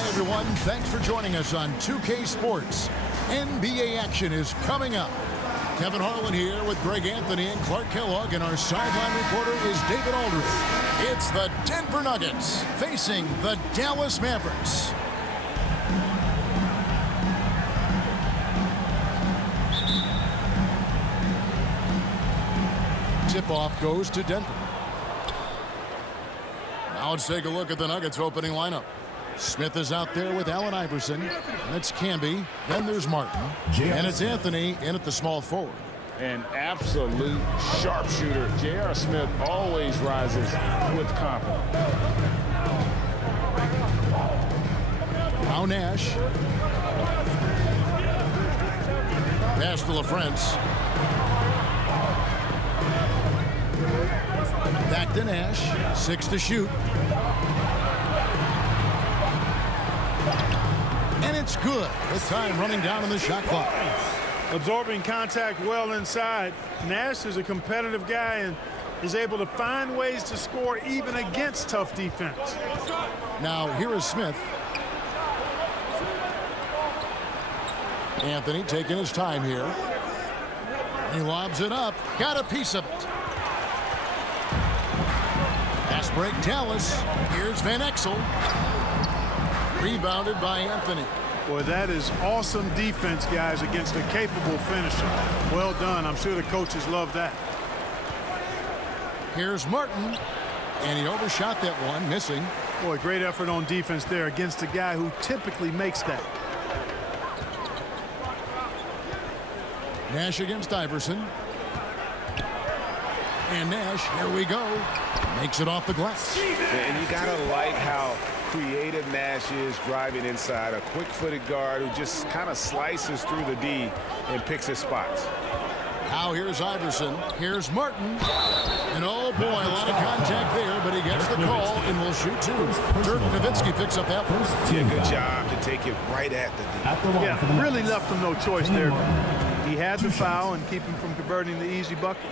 Hi, everyone. Thanks for joining us on 2K Sports. NBA action is coming up. Kevin Harlan here with Greg Anthony and Clark Kellogg, and our sideline reporter is David Aldridge. It's the Denver Nuggets facing the Dallas Mavericks. Tip-off goes to Denver. Now let's take a look at the Nuggets opening lineup. Smith is out there with Allen Iverson. And it's Camby. Then there's Martin. And it's Anthony in at the small forward. An absolute sharpshooter. J.R. Smith always rises with confidence. Now Nash. Pass to LaFrance. Back to Nash. 6 to shoot. And it's good. With time running down on the shot clock. Absorbing contact well inside. Nash is a competitive guy and is able to find ways to score even against tough defense. Now here is Smith. Anthony taking his time here. He lobs it up. Got a piece of it. Pass break Dallas. Here's Van Exel. Rebounded by Anthony. Boy, that is awesome defense, guys, against a capable finisher. Well done. I'm sure the coaches love that. Here's Martin. And he overshot that one, missing. Boy, great effort on defense there against a guy who typically makes that. Nash against Iverson. And Nash, here we go. Makes it off the glass. And you gotta like how creative Nash is driving inside. A quick-footed guard who just kind of slices through the D and picks his spots. Now here's Iverson. Here's Martin. And oh boy, a lot of contact there, but he gets the call and will shoot two. Dirk Nowitzki picks up that one. Did a good job to take it right at the D. Yeah, really left him no choice there. He had the foul and keep him from converting the easy bucket.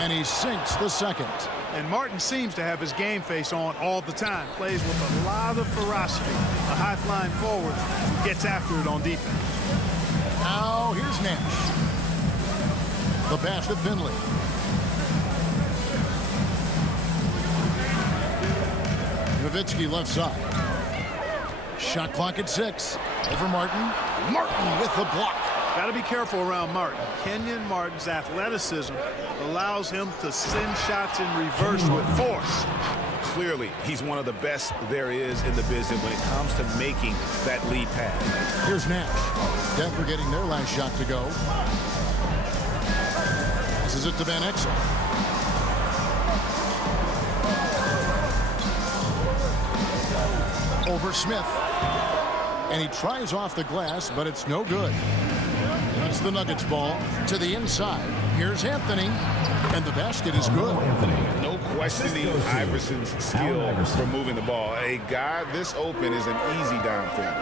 And he sinks the second. And Martin seems to have his game face on all the time. Plays with a lot of ferocity. A high-flying forward who gets after it on defense. Now here's Nash. The pass to Finley. Nowitzki left side. Shot clock at 6. Over Martin. Martin with the block. Got to be careful around Martin. Kenyon Martin's athleticism allows him to send shots in reverse with force. Clearly, he's one of the best there is in the business when it comes to making that lead pass. Here's Nash. Denver getting their last shot to go. This is it to Van Exel. Over Smith. And he tries off the glass, but it's no good. That's the Nuggets ball to the inside. Here's Anthony, and the basket is good. No questioning Iverson's skill for moving the ball. A guy this open is an easy down for him.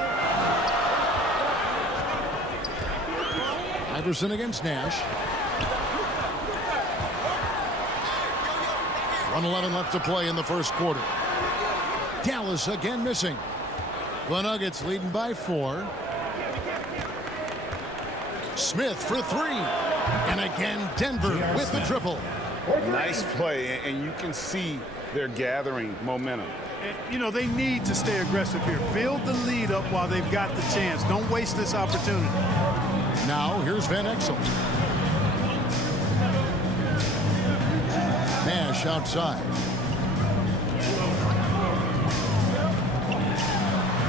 Iverson against Nash. 1:11 left to play in the first quarter. Dallas again missing. The Nuggets leading by 4. Smith for 3. And again, Denver with the triple. Nice play, and you can see they're gathering momentum. You know, they need to stay aggressive here. Build the lead up while they've got the chance. Don't waste this opportunity. Now, here's Van Exel. Nash outside.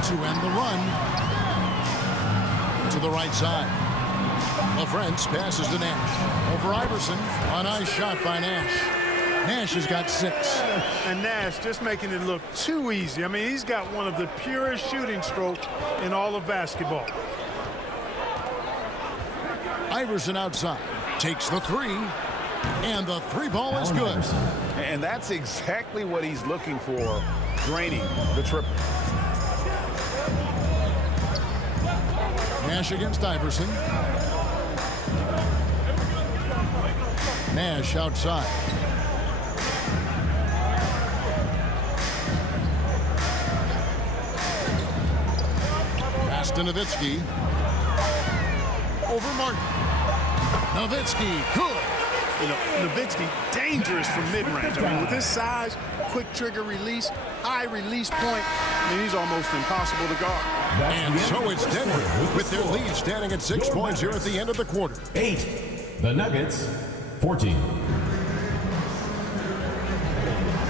To end the run. To the right side. LaFrance passes to Nash. Over Iverson. A nice shot by Nash. Nash has got 6. And Nash just making it look too easy. I mean, he's got one of the purest shooting strokes in all of basketball. Iverson outside. Takes the 3. And the 3 ball is good. And that's exactly what he's looking for, draining the triple. Nash against Iverson. Nash outside. Pass to Nowitzki. Over Martin. Nowitzki, good. You know, Nowitzki, dangerous from mid-range. I mean, with his size, quick trigger release, high release point, I mean, he's almost impossible to guard. And so it's Denver with their lead standing at 6 points here at the end of the quarter. 8. The Nuggets, 14.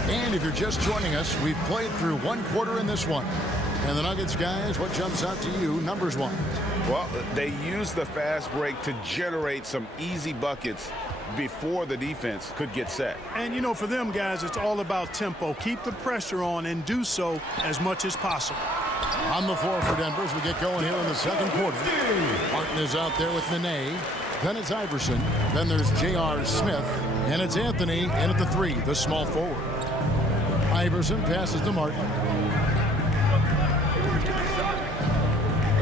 And if you're just joining us, we've played through one quarter in this one. And the Nuggets, guys, what jumps out to you, numbers-wise? Well, they used the fast break to generate some easy buckets before the defense could get set. And, you know, for them, guys, it's all about tempo. Keep the pressure on and do so as much as possible. On the floor for Denver as we get going here in the second quarter. Martin is out there with Nene. Then it's Iverson. Then there's J.R. Smith. And it's Anthony in at the 3, the small forward. Iverson passes to Martin.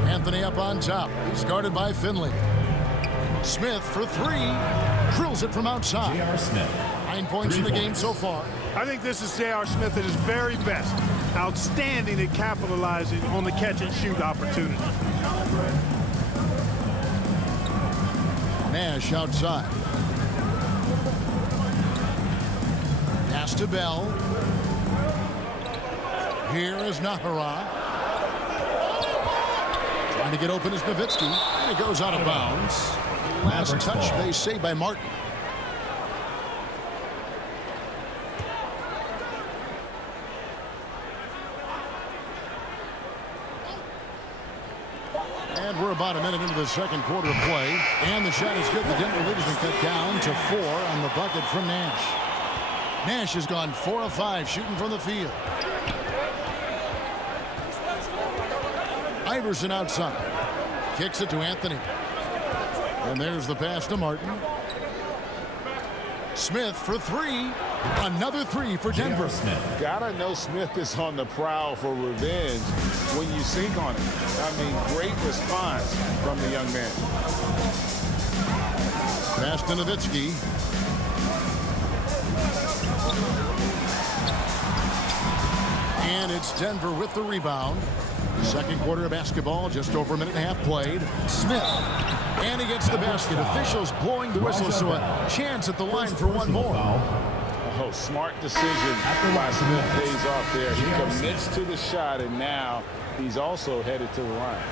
Anthony up on top. He's guarded by Finley. Smith for 3. Drills it from outside. J.R. Smith. 9 points in the game so far. I think this is J.R. Smith at his very best. Outstanding at capitalizing on the catch-and-shoot opportunity. Nash outside. Pass to Bell. Here is Nahara. Trying to get open is Nowitzki. And it goes out of bounds. Last Mavericks touch, ball. they say, by Martin. And we're about a minute into the second quarter of play. And the shot is good. The Denver lead has been cut down to 4 on the bucket from Nash. Nash has gone 4 of 5 shooting from the field. Iverson outside. Kicks it to Anthony. And there's the pass to Martin. Smith for 3. Another 3 for Denver. Gotta know Smith is on the prowl for revenge when you sink on it. I mean, great response from the young man. Pass to Nowitzki. And it's Denver with the rebound. Second quarter of basketball, just over a minute and a half played. Smith. And he gets the basket. Officials blowing the whistle, so a chance at the line for one more. Oh, smart decision by Smith pays off there. He commits to the shot, and now he's also headed to the line.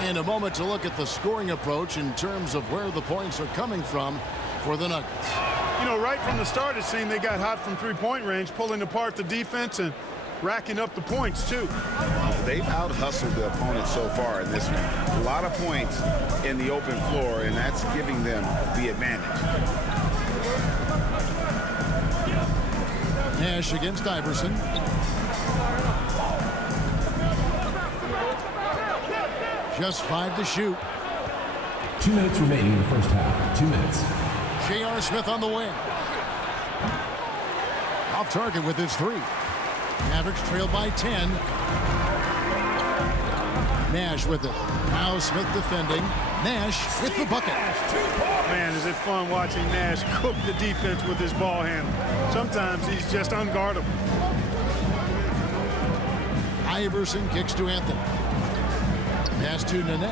And a moment to look at the scoring approach in terms of where the points are coming from for the Nuggets. You know, right from the start, it seemed they got hot from three-point range, pulling apart the defense and racking up the points, too. They've out-hustled the opponent so far in this one. A lot of points in the open floor, and that's giving them the advantage. Nash against Iverson. Just 5 to shoot. 2 minutes remaining in the first half. 2 minutes. J.R. Smith on the wing. Off target with his 3. Mavericks trail by 10. Nash with it. Now Smith defending. Nash with the bucket. Man, is it fun watching Nash cook the defense with his ball handle. Sometimes he's just unguardable. Iverson kicks to Anthony. Pass to Nene.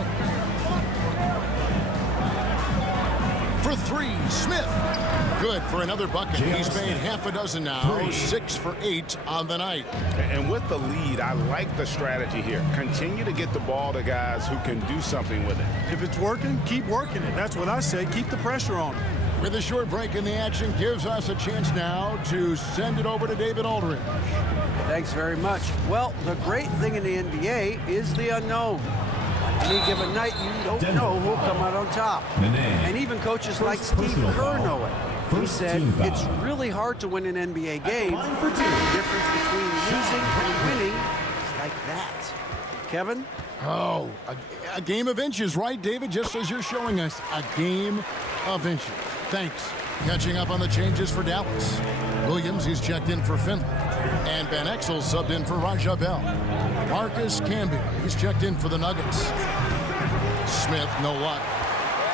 For 3, Smith. Good for another bucket. He's made half a dozen now. 6 for 8 on the night. And with the lead, I like the strategy here. Continue to get the ball to guys who can do something with it. If it's working, keep working it. That's what I say. Keep the pressure on. With a short break in the action, gives us a chance now to send it over to David Aldridge. Thanks very much. Well, the great thing in the NBA is the unknown. Any given night, you don't know who'll come out on top. And even coaches like Steve Kerr know it. He said it's really hard to win an NBA game. The difference between losing and winning is like that. Kevin? Oh, a game of inches, right, David? Just as you're showing us, a game of inches. Thanks. Catching up on the changes for Dallas. Williams, he's checked in for Finley. And Van Exel subbed in for Raja Bell. Marcus Camby, he's checked in for the Nuggets. Smith, no luck.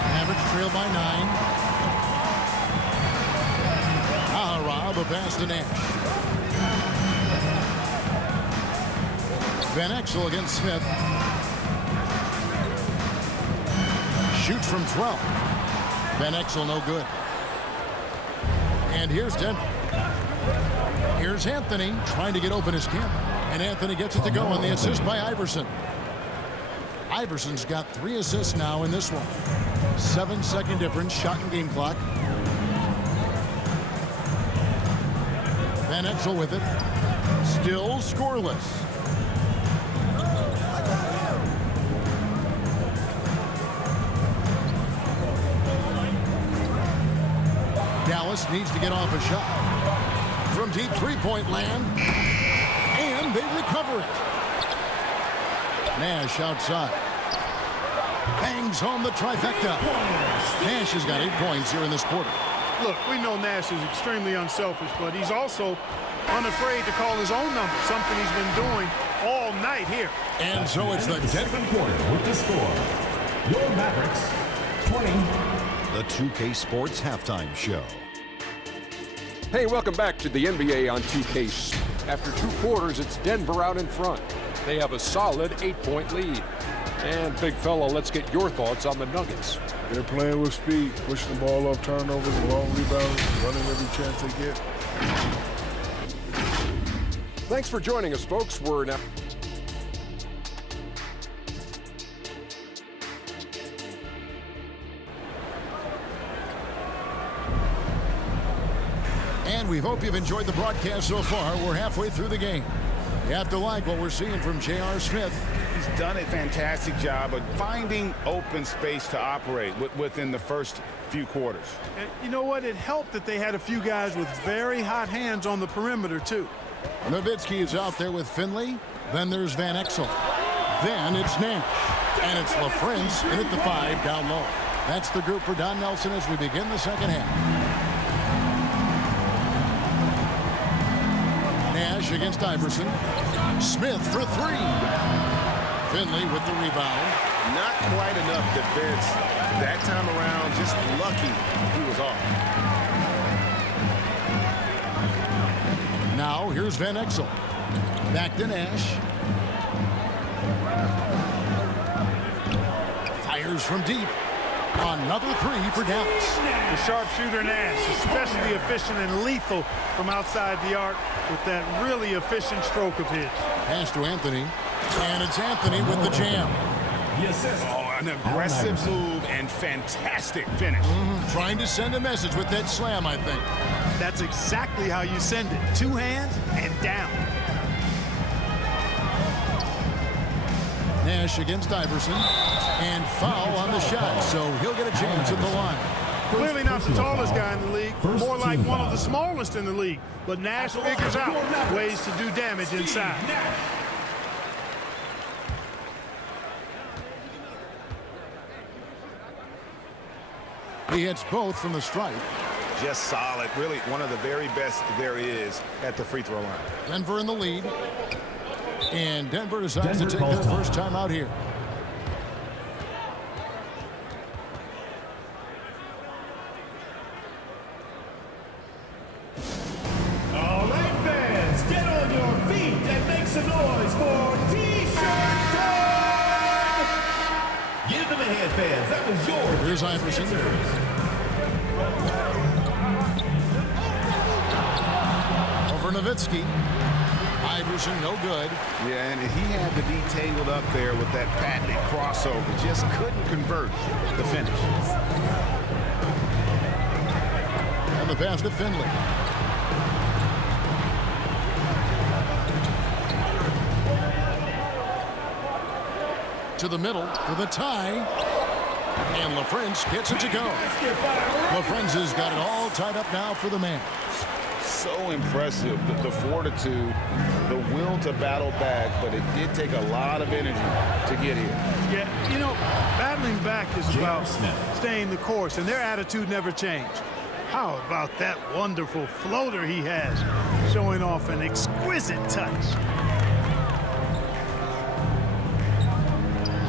Mavericks trail by 9. the pass to Nash. Van Exel against Smith. Shoots from 12. Van Exel no good. And here's Denver. Here's Anthony trying to get open his camp. And Anthony gets it to go on the assist by Iverson. Iverson's got 3 assists now in this one. 7-second difference, shot and game clock. Van Exel with it. Still scoreless. Dallas needs to get off a shot. From deep three-point land. And they recover it. Nash outside. Bangs home the trifecta. Nash has got 8 points here in this quarter. Look, we know Nash is extremely unselfish, but he's also unafraid to call his own number, something he's been doing all night here. And so it's the second quarter with the score. Your Mavericks, 20. The 2K Sports Halftime Show. Hey, welcome back to the NBA on 2K. After 2 quarters, it's Denver out in front. They have a solid 8-point lead. And, big fella, let's get your thoughts on the Nuggets. They're playing with speed, pushing the ball off turnovers and long rebounds, running every chance they get. Thanks for joining us, folks. We're now... And we hope you've enjoyed the broadcast so far. We're halfway through the game. You have to like what we're seeing from J.R. Smith. He's done a fantastic job of finding open space to operate within the first few quarters. And you know what? It helped that they had a few guys with very hot hands on the perimeter, too. Nowitzki is out there with Finley. Then there's Van Exel. Then it's Nash. And it's LaFrance in at the 5 down low. That's the group for Don Nelson as we begin the second half. Nash against Iverson. Smith for 3. Finley with the rebound. Not quite enough defense that time around. Just lucky he was off. Now here's Van Exel. Back to Nash. Fires from deep. Another 3 for Dallas. The sharpshooter Nash, especially efficient and lethal from outside the arc with that really efficient stroke of his. Pass to Anthony. And it's Anthony with the jam. Oh, an aggressive move and fantastic finish. Trying to send a message with that slam, I think. That's exactly how you send it. 2 hands and down. Nash against Iverson. And foul on the shot, so he'll get a chance at the line. Clearly not the tallest guy in the league, more like one of the smallest in the league. But Nash figures out ways to do damage inside. He hits both from the stripe. Just solid. Really one of the very best there is at the free throw line. Denver in the lead. And Denver decides to take their first time out here. All right, fans, get on your feet and make some noise for T-Shirt Time! Give them a hand, fans. That was yours. Here's Iverson. Over Nowitzki. Iverson, no good. Yeah, and he had the D tangled up there with that patented crossover. Just couldn't convert the finish. And the pass to Finley. To the middle for the tie. And LaFrance gets it to go. LaFrance has got it all tied up now for the man. So impressive, the fortitude, the will to battle back, but it did take a lot of energy to get here. Yeah, you know, battling back is about staying the course, and their attitude never changed. How about that wonderful floater he has, showing off an exquisite touch.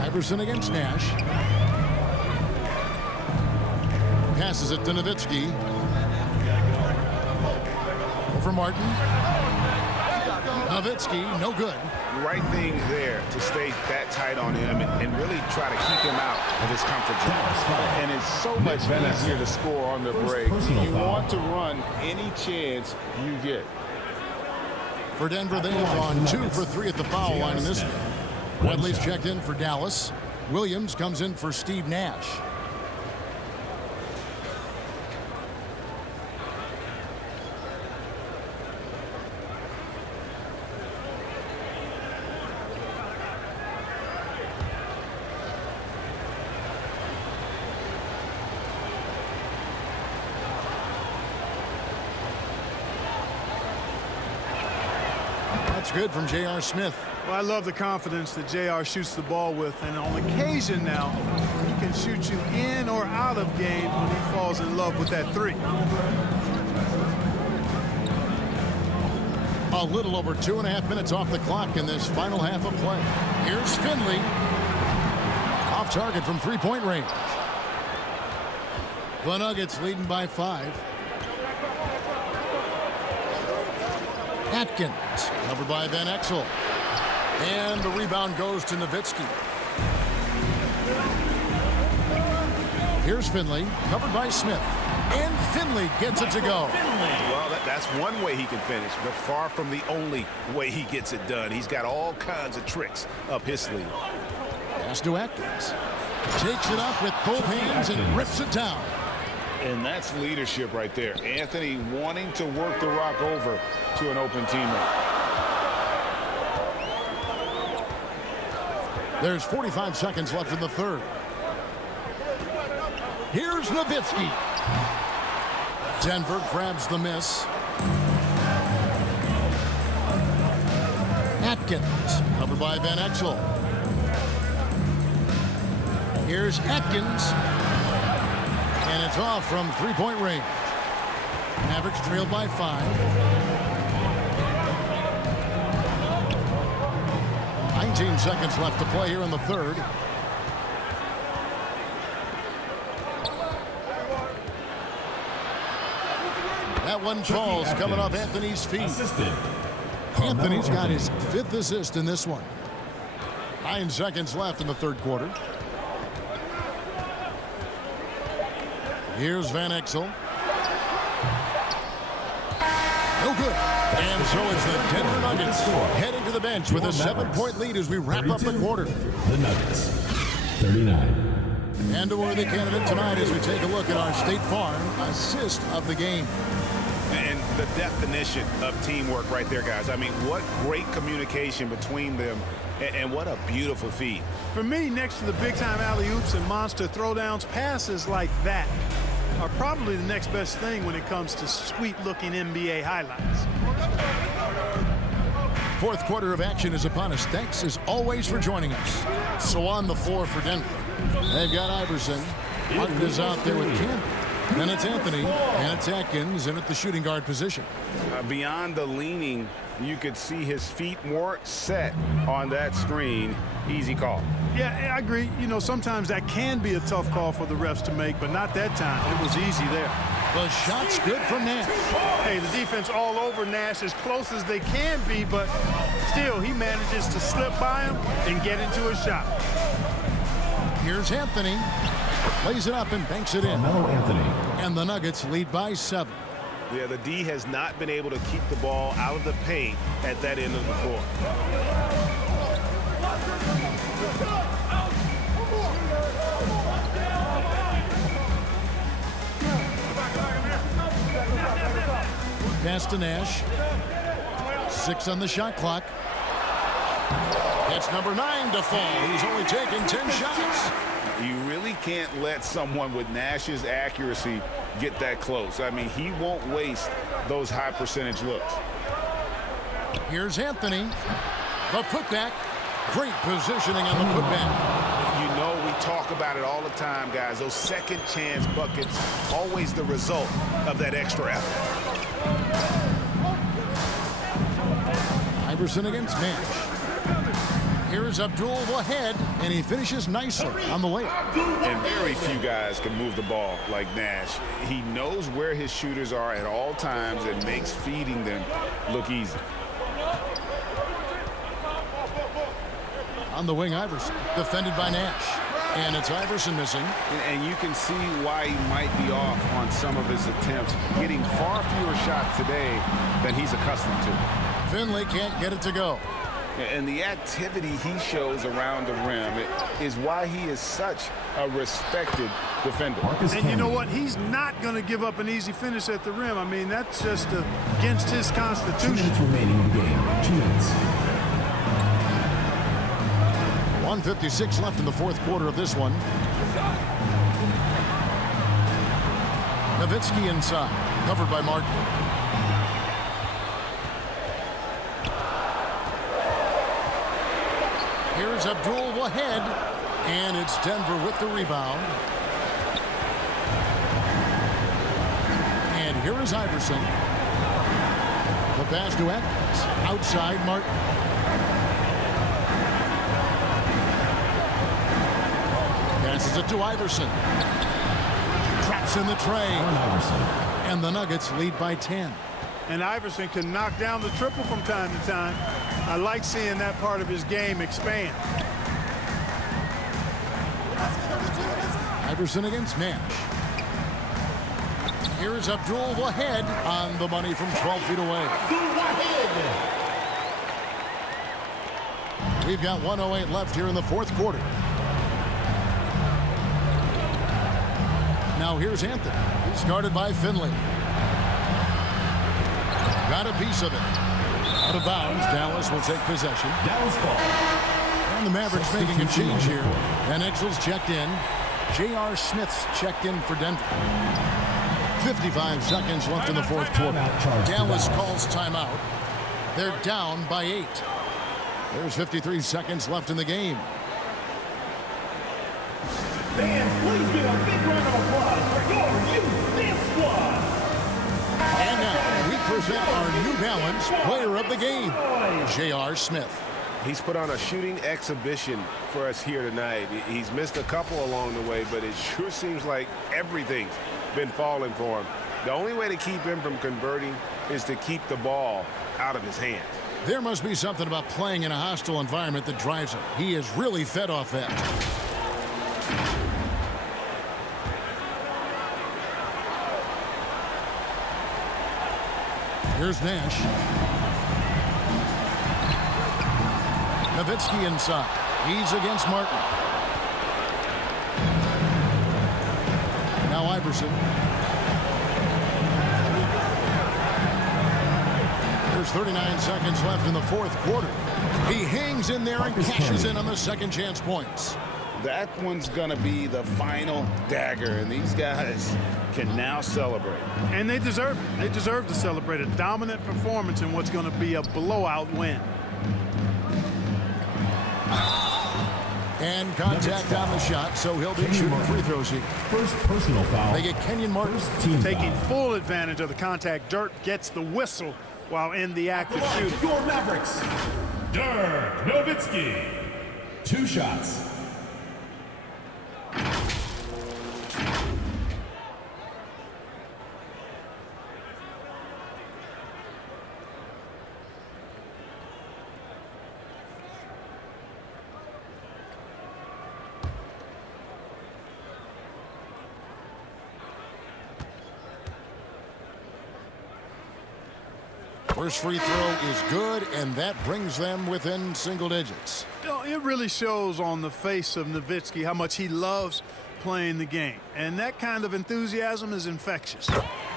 Iverson against Nash. Passes it to Nowitzki. for Martin. Nowitzki, no good. The right thing there to stay that tight on him and really try to keep him out of his comfort zone. And it's so much easier to score on the break. You want to run any chance you get. For Denver, they have gone 2 for 3 at the foul line in this game. Bradley's checked in for Dallas. Williams comes in for Steve Nash. That's good from J.R. Smith. Well, I love the confidence that J.R. shoots the ball with, and on occasion now, he can shoot you in or out of games when he falls in love with that three. A little over 2.5 minutes off the clock in this final half of play. Here's Finley. Off target from three-point range. The Nuggets leading by 5. Atkins, covered by Van Exel. And the rebound goes to Nowitzki. Here's Finley, covered by Smith. And Finley gets it to go. Well, that's one way he can finish, but far from the only way he gets it done. He's got all kinds of tricks up his sleeve. Pass to Atkins. Takes it up with both hands and rips it down. And that's leadership right there. Anthony wanting to work the rock over to an open teammate. There's 45 seconds left in the third. Here's Nowitzki. Denver grabs the miss. Atkins, covered by Van Exel. Here's Atkins. And it's off from three-point range. Mavericks trailed by 5. 19 seconds left to play here in the third. That one falls coming off Anthony's feet. Anthony's got his 5th assist in this one. 9 seconds left in the third quarter. Here's Van Exel. No good. And so it's the Denver Nuggets heading to the bench with a 7-point lead as we wrap up the quarter. The Nuggets, 39. And a worthy candidate tonight as we take a look at our State Farm assist of the game. And the definition of teamwork right there, guys. I mean, what great communication between them, and what a beautiful feed. For me, next to the big-time alley-oops and monster throwdowns, passes like that are probably the next best thing when it comes to sweet-looking NBA highlights. Fourth quarter of action is upon us. Thanks, as always, for joining us. So on the floor for Denver, they've got Iverson. Martin is out there with Kemp. Then it's Anthony, and it's Atkins in at the shooting guard position. Beyond the leaning, you could see his feet more set on that screen. Easy call. Yeah, I agree. You know, sometimes that can be a tough call for the refs to make, but not that time. It was easy there. The shot's good from Nash. Hey, the defense all over Nash as close as they can be, but still, he manages to slip by him and get into a shot. Here's Anthony. Plays it up and banks it in. Anthony. And the Nuggets lead by 7. Yeah, the D has not been able to keep the ball out of the paint at that end of the floor. Pass to Nash. 6 on the shot clock. That's number 9 to fall. He's only taken 10 shots. You really can't let someone with Nash's accuracy get that close. I mean, he won't waste those high percentage looks. Here's Anthony. The putback. Great positioning on the putback. You know, we talk about it all the time, guys. Those second chance buckets, always the result of that extra effort. Iverson against Nash. Here's Abdul ahead, and he finishes nicely on the layup. And very few guys can move the ball like Nash. He knows where his shooters are at all times and makes feeding them look easy. On the wing, Iverson, defended by Nash. And it's Iverson missing. And you can see why he might be off on some of his attempts, getting far fewer shots today than he's accustomed to. Finley can't get it to go. And the activity he shows around the rim is why he is such a respected defender. And you know what? He's not going to give up an easy finish at the rim. I mean, that's just against his constitution. 2 minutes remaining in the game. 2 minutes. 1:56 left in the fourth quarter of this one. Nowitzki inside, covered by Martin. Here's Abdul ahead, and it's Denver with the rebound. And here is Iverson. The pass to Atkins. Outside Martin. Passes it to Iverson. Traps in the tray. And the Nuggets lead by 10. And Iverson can knock down the triple from time to time. I like seeing that part of his game expand. Iverson against Nash. Here is Abdul ahead on the money from 12 feet away. We've got 1:08 left here in the fourth quarter. Now here's Anthony. He's guarded by Finley. Got a piece of it. Out of bounds. Dallas will take possession. Dallas ball. And the Mavericks making a change here. Van Exel's checked in. J.R. Smith's checked in for Denver. 55 seconds left in the fourth quarter. Dallas calls timeout. They're down by 8. There's 53 seconds left in the game. Fans, please give a big round of applause for your youth dance squad. And now we present our New Balance player of the game, J.R. Smith. He's put on a shooting exhibition for us here tonight. He's missed a couple along the way, but it sure seems like everything's been falling for him. The only way to keep him from converting is to keep the ball out of his hands. There must be something about playing in a hostile environment that drives him. He is really fed off that. Here's Nash. Nowitzki inside. He's against Martin. Now Iverson. There's 39 seconds left in the fourth quarter. He hangs in there and cashes in on the second chance points. That one's going to be the final dagger, and these guys can now celebrate. And they deserve it. They deserve to celebrate a dominant performance in what's going to be a blowout win. And contact on the shot, so he'll be shooting free throws here. First personal foul. They get Kenyon Martin. Taking full advantage of the contact. Dirk gets the whistle while in the act of shooting. Your Mavericks. Dirk Nowitzki. 2 shots. First free throw is good, and that brings them within single digits. You know, it really shows on the face of Nowitzki how much he loves playing the game. And that kind of enthusiasm is infectious.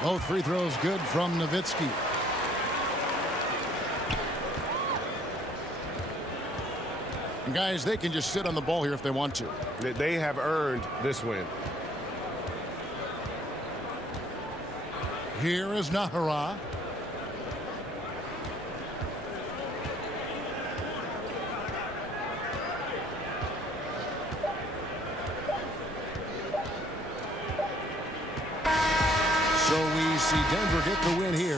Both free throws good from Nowitzki. And guys, they can just sit on the ball here if they want to. They have earned this win. Here is Nahara. So we see Denver get the win here